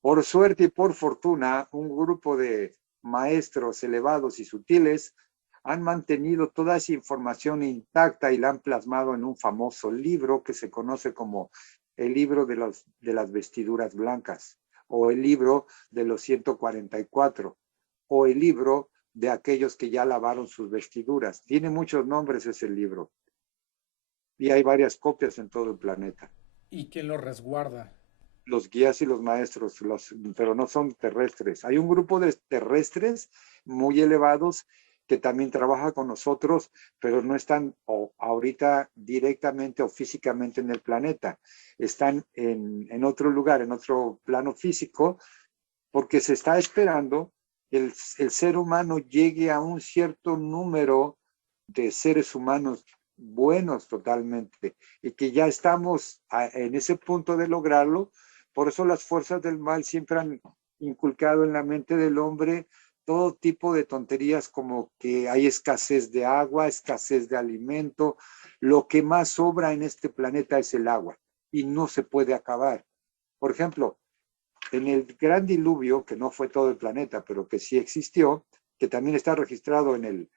Por suerte y por fortuna, un grupo de maestros elevados y sutiles han mantenido toda esa información intacta y la han plasmado en un famoso libro que se conoce como el libro de las vestiduras blancas, o el libro de los 144, o el libro de aquellos que ya lavaron sus vestiduras. Tiene muchos nombres ese libro. Y hay varias copias en todo el planeta. ¿Y quién lo resguarda? Los guías y los maestros, pero no son terrestres. Hay un grupo de terrestres muy elevados que también trabaja con nosotros, pero no están ahorita directamente o físicamente en el planeta. Están en otro lugar, en otro plano físico, porque se está esperando que el ser humano llegue a un cierto número de seres humanos buenos totalmente, y que ya estamos en ese punto de lograrlo. Por eso las fuerzas del mal siempre han inculcado en la mente del hombre todo tipo de tonterías, como que hay escasez de agua, escasez de alimento. Lo que más sobra en este planeta es el agua y no se puede acabar. Por ejemplo, en el gran diluvio, que no fue todo el planeta, pero que sí existió, que también está registrado en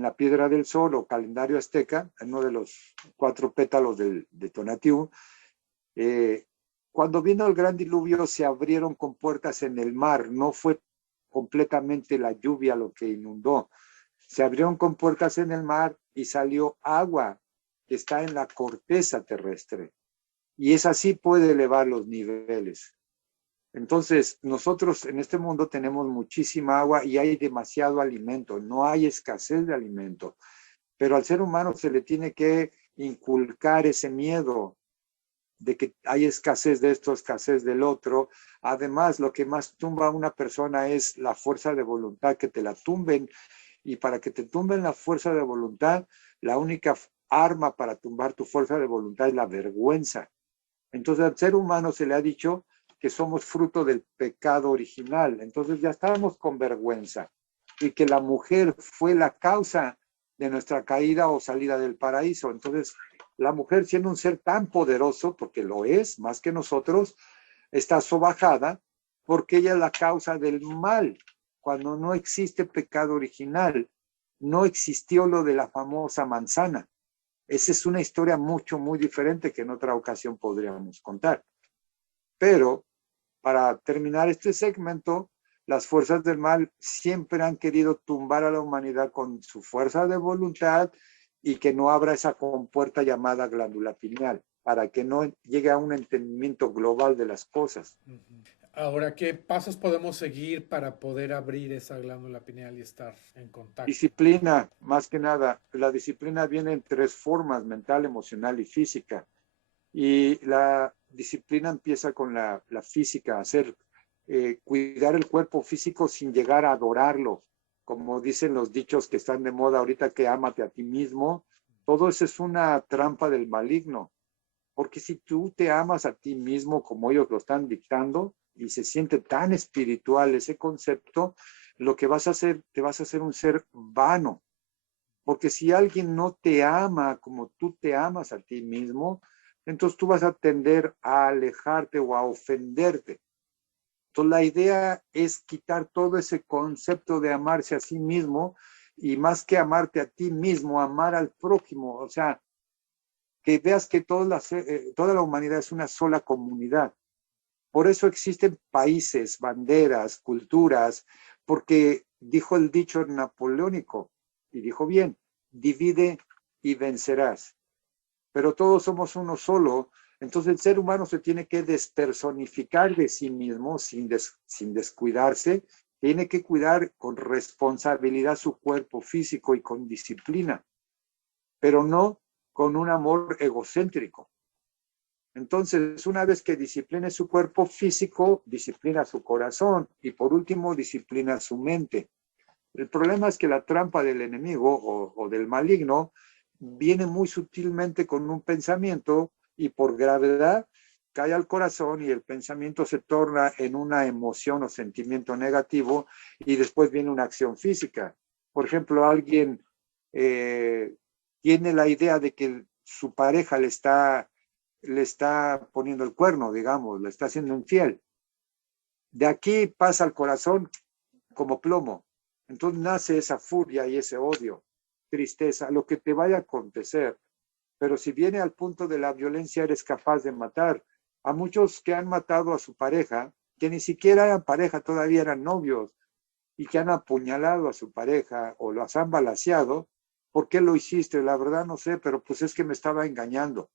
la Piedra del Sol o calendario azteca, en uno de los 4 pétalos de Tonatiuh, cuando vino el gran diluvio se abrieron compuertas en el mar, no fue completamente la lluvia lo que inundó, se abrieron compuertas en el mar y salió agua que está en la corteza terrestre. y esa sí puede elevar los niveles. Entonces, nosotros en este mundo tenemos muchísima agua y hay demasiado alimento, no hay escasez de alimento, pero al ser humano se le tiene que inculcar ese miedo de que hay escasez de esto, escasez del otro. Además, lo que más tumba a una persona es la fuerza de voluntad, que te la tumben, y para que te tumben la fuerza de voluntad, la única arma para tumbar tu fuerza de voluntad es la vergüenza. Entonces, al ser humano se le ha dicho que somos fruto del pecado original. Entonces, ya estábamos con vergüenza y que la mujer fue la causa de nuestra caída o salida del paraíso. Entonces, la mujer, siendo un ser tan poderoso, porque lo es más que nosotros, está sobajada porque ella es la causa del mal. Cuando no existe pecado original, no existió lo de la famosa manzana. Esa es una historia muy diferente que en otra ocasión podríamos contar. Pero para terminar este segmento, las fuerzas del mal siempre han querido tumbar a la humanidad con su fuerza de voluntad y que no abra esa compuerta llamada glándula pineal, para que no llegue a un entendimiento global de las cosas. Ahora, ¿qué pasos podemos seguir para poder abrir esa glándula pineal y estar en contacto? Disciplina, más que nada. La disciplina viene en tres formas: mental, emocional y física. Y la disciplina empieza con la física, cuidar el cuerpo físico sin llegar a adorarlo. Como dicen los dichos que están de moda ahorita, que ámate a ti mismo. Todo eso es una trampa del maligno. Porque si tú te amas a ti mismo como ellos lo están dictando y se siente tan espiritual ese concepto, lo que vas a hacer, te vas a hacer un ser vano. Porque si alguien no te ama como tú te amas a ti mismo, entonces tú vas a tender a alejarte o a ofenderte. Entonces la idea es quitar todo ese concepto de amarse a sí mismo, y más que amarte a ti mismo, amar al prójimo. O sea, que veas que toda la humanidad es una sola comunidad. Por eso existen países, banderas, culturas, porque dijo el dicho napoleónico, y dijo bien: divide y vencerás. Pero todos somos uno solo. Entonces el ser humano se tiene que despersonificar de sí mismo sin descuidarse. Tiene que cuidar con responsabilidad su cuerpo físico y con disciplina, pero no con un amor egocéntrico. Entonces, una vez que discipline su cuerpo físico, disciplina su corazón y por último disciplina su mente. El problema es que la trampa del enemigo o del maligno viene muy sutilmente con un pensamiento y por gravedad cae al corazón y el pensamiento se torna en una emoción o sentimiento negativo y después viene una acción física. Por ejemplo, alguien tiene la idea de que su pareja le está poniendo el cuerno, digamos, le está haciendo infiel. De aquí pasa al corazón como plomo. Entonces nace esa furia y ese odio, tristeza, lo que te vaya a acontecer. Pero si viene al punto de la violencia, eres capaz de matar. A muchos que han matado a su pareja, que ni siquiera eran pareja, todavía eran novios, y que han apuñalado a su pareja o los han balaceado. ¿Por qué lo hiciste? La verdad no sé, pero pues es que me estaba engañando.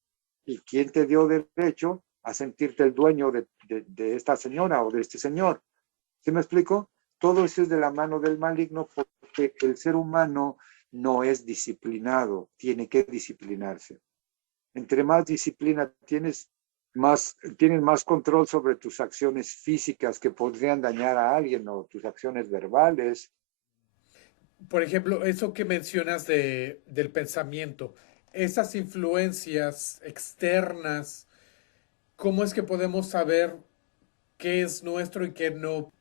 ¿Y quién te dio derecho a sentirte el dueño de esta señora o de este señor? ¿Sí me explico? Todo eso es de la mano del maligno, porque el ser humano no es disciplinado, tiene que disciplinarse. Entre más disciplina tienes más control sobre tus acciones físicas que podrían dañar a alguien, o tus acciones verbales. Por ejemplo, eso que mencionas del pensamiento, esas influencias externas, ¿cómo es que podemos saber qué es nuestro y qué no?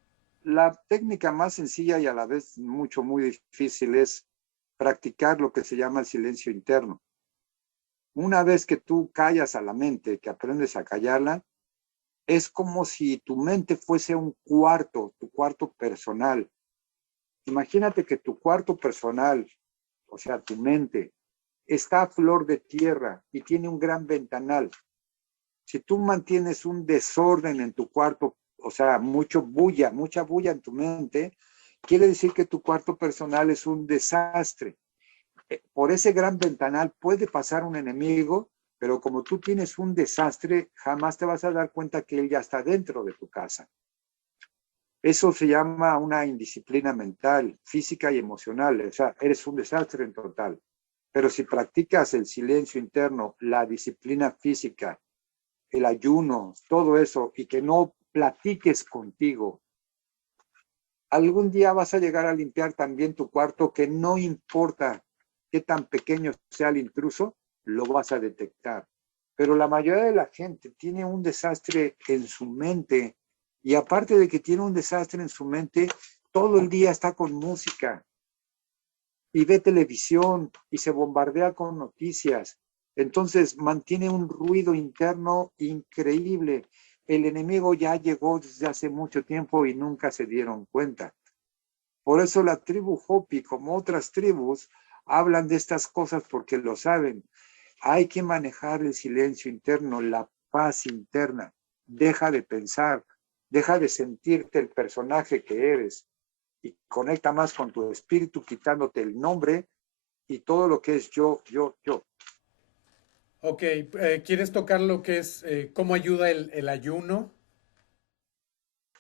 La técnica más sencilla y a la vez muy difícil es practicar lo que se llama el silencio interno. Una vez que tú callas a la mente, que aprendes a callarla, es como si tu mente fuese un cuarto, tu cuarto personal. Imagínate que tu cuarto personal, o sea, tu mente, está a flor de tierra y tiene un gran ventanal. Si tú mantienes un desorden en tu cuarto, o sea, mucha bulla en tu mente, quiere decir que tu cuarto personal es un desastre. Por ese gran ventanal puede pasar un enemigo Pero como tú tienes un desastre, jamás te vas a dar cuenta que él ya está dentro de tu casa. Eso se llama una indisciplina mental, física y emocional. O sea, eres un desastre en total. Pero si practicas el silencio interno, la disciplina física, el ayuno, todo eso, y que no platiques contigo, algún día vas a llegar a limpiar también tu cuarto, que no importa qué tan pequeño sea el intruso, lo vas a detectar. Pero la mayoría de la gente tiene un desastre en su mente, y aparte de que tiene un desastre en su mente, todo el día está con música y ve televisión y se bombardea con noticias. Entonces mantiene un ruido interno increíble. El enemigo ya llegó desde hace mucho tiempo y nunca se dieron cuenta. Por eso la tribu Hopi, como otras tribus, hablan de estas cosas porque lo saben. Hay que manejar el silencio interno, la paz interna. Deja de pensar, deja de sentirte el personaje que eres y conecta más con tu espíritu, quitándote el nombre y todo lo que es yo. Ok, ¿quieres tocar lo que es cómo ayuda el ayuno?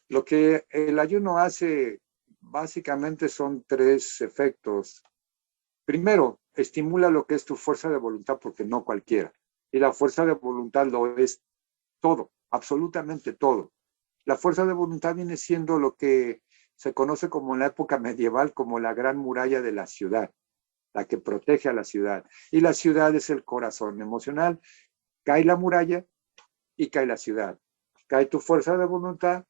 Lo que el ayuno hace básicamente son 3 efectos. Primero, estimula lo que es tu fuerza de voluntad, porque no cualquiera. Y la fuerza de voluntad lo es todo, absolutamente todo. La fuerza de voluntad viene siendo lo que se conoce como en la época medieval como la gran muralla de la ciudad, la que protege a la ciudad. Y la ciudad es el corazón emocional. Cae la muralla y cae la ciudad. Cae tu fuerza de voluntad,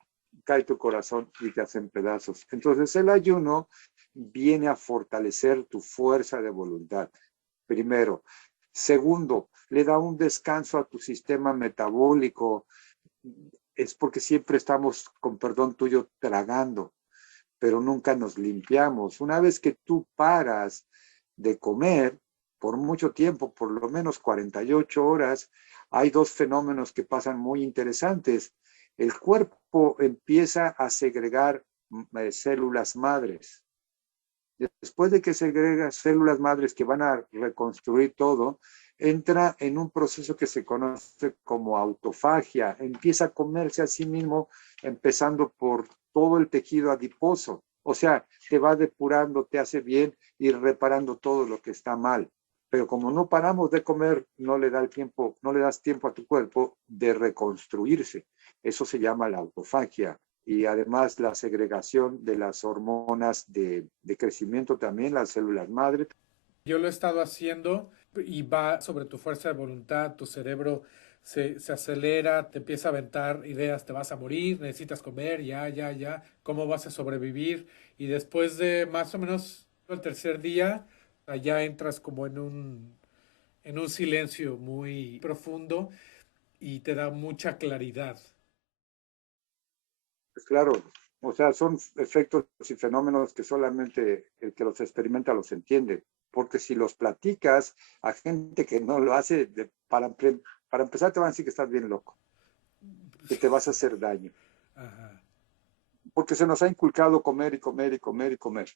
cae tu corazón y te hacen pedazos. Entonces el ayuno viene a fortalecer tu fuerza de voluntad, primero. Segundo, le da un descanso a tu sistema metabólico. Es porque siempre estamos, con perdón tuyo, tragando, pero nunca nos limpiamos. Una vez que tú paras de comer por mucho tiempo, por lo menos 48 horas, hay 2 fenómenos que pasan muy interesantes. El cuerpo empieza a segregar células madres. Después de que segrega células madres que van a reconstruir todo, entra en un proceso que se conoce como autofagia. Empieza a comerse a sí mismo, empezando por todo el tejido adiposo. O sea, te va depurando, te hace bien y reparando todo lo que está mal. Pero como no paramos de comer, no le das tiempo a tu cuerpo de reconstruirse. Eso se llama la autofagia. Y además la segregación de las hormonas de crecimiento también, las células madre. Yo lo he estado haciendo y va sobre tu fuerza de voluntad, tu cerebro se acelera, te empieza a aventar ideas, te vas a morir, necesitas comer, ya, cómo vas a sobrevivir. Y después de más o menos el tercer día, ya entras como en un silencio muy profundo y te da mucha claridad. Pues claro, o sea, son efectos y fenómenos que solamente el que los experimenta los entiende. Porque si los platicas a gente que no lo hace, para empezar te van a decir que estás bien loco, que te vas a hacer daño. Ajá. Porque se nos ha inculcado comer y comer y comer y comer.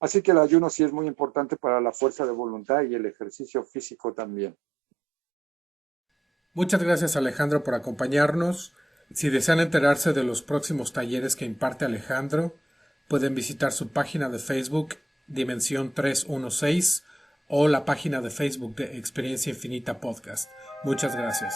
Así que el ayuno sí es muy importante para la fuerza de voluntad y el ejercicio físico también. Muchas gracias, Alejandro, por acompañarnos. Si desean enterarse de los próximos talleres que imparte Alejandro, pueden visitar su página de Facebook Dimensión 316 o la página de Facebook de Experiencia Infinita Podcast. Muchas gracias.